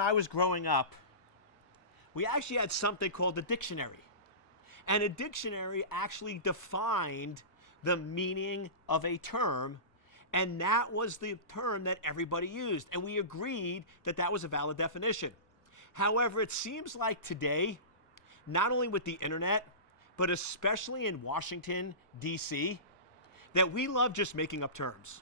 when I was growing up, we actually had something called a dictionary. And a dictionary actually defined the meaning of a term, and that was the term that everybody used. And we agreed that that was a valid definition. However, it seems like today, not only with the internet, but especially in Washington, D.C., that we love just making up terms.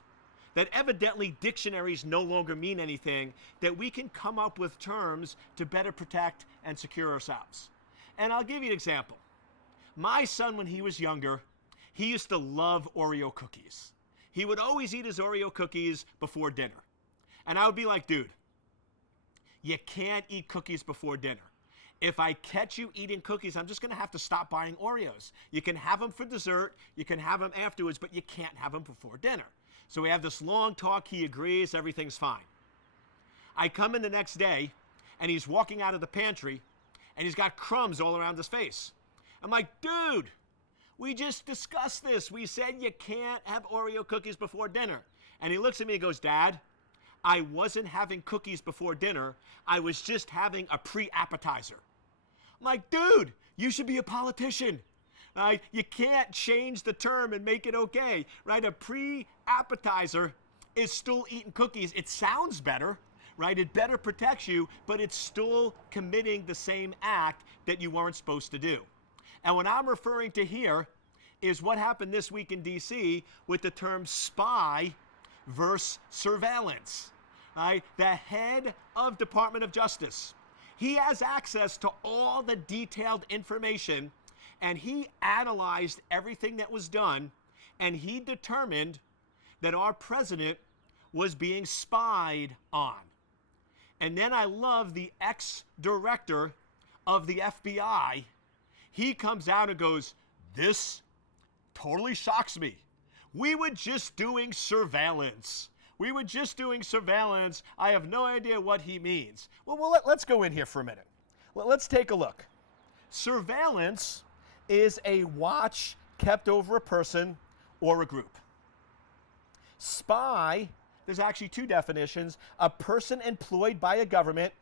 That evidently dictionaries no longer mean anything, that we can come up with terms to better protect and secure ourselves. And I'll give you an example. My son, when he was younger, he used to love Oreo cookies. He would always eat his Oreo cookies before dinner. And I would be like, dude, you can't eat cookies before dinner. If I catch you eating cookies, I'm just going to have to stop buying Oreos. You can have them for dessert, you can have them afterwards, but you can't have them before dinner. So we have this long talk, he agrees, everything's fine. I come in the next day, and he's walking out of the pantry, and he's got crumbs all around his face. I'm like, dude, we just discussed this. We said you can't have Oreo cookies before dinner. And he looks at me and goes, Dad, I wasn't having cookies before dinner. I was just having a pre-appetizer. I'm like, dude, you should be a politician. You can't change the term and make it okay, right? A pre-appetizer is still eating cookies. It sounds better, right? It better protects you, but it's still committing the same act that you weren't supposed to do. And what I'm referring to here is what happened this week in D.C. with the term spy versus surveillance. Right? The head of Department of Justice, he has access to all the detailed information, and he analyzed everything that was done, and he determined that our president was being spied on. And then I love the ex-director of the FBI. He comes out and goes, this totally shocks me. We were just doing surveillance. We were just doing surveillance. I have no idea what he means. Well, let's go in here for a minute. Let's take a look. Surveillance is a watch kept over a person or a group. Spy, there's actually two definitions. A person employed by a government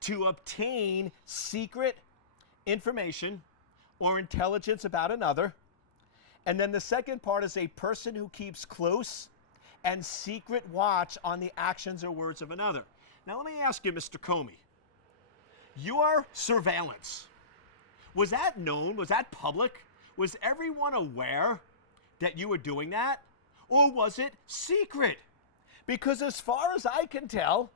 to obtain secret information or intelligence about another. And then the second part is a person who keeps close and secret watch on the actions or words of another. Now let me ask you, Mr. Comey, your surveillance, was that known? Was that public? Was everyone aware that you were doing that? Or was it secret? Because as far as I can tell,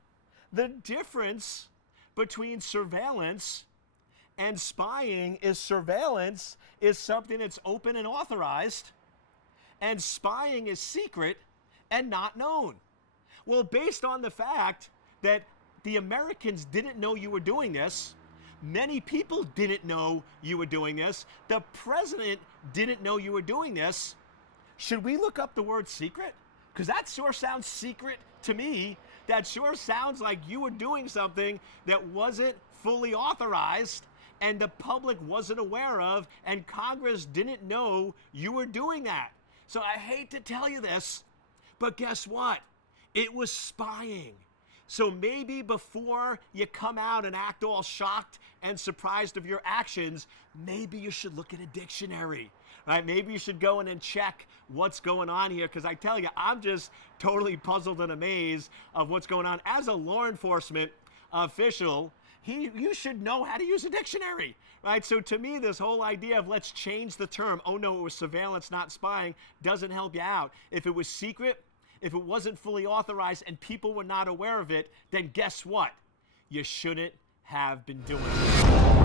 the difference between surveillance and spying is surveillance is something that's open and authorized, and spying is secret and not known. Well, based on the fact that the Americans didn't know you were doing this, many people didn't know you were doing this, the president didn't know you were doing this, should we look up the word secret? Because that sure sounds secret to me. That sure sounds like you were doing something that wasn't fully authorized and the public wasn't aware of, and Congress didn't know you were doing that. So I hate to tell you this, but guess what? It was spying. So maybe before you come out and act all shocked and surprised of your actions, maybe you should look at a dictionary, right? Maybe you should go in and check what's going on here, because I tell you, I'm just totally puzzled and amazed of what's going on. As a law enforcement official, you should know how to use a dictionary, right? So to me, this whole idea of let's change the term, oh no, it was surveillance, not spying, doesn't help you out. If it was secret, if it wasn't fully authorized and people were not aware of it, then guess what? You shouldn't have been doing it.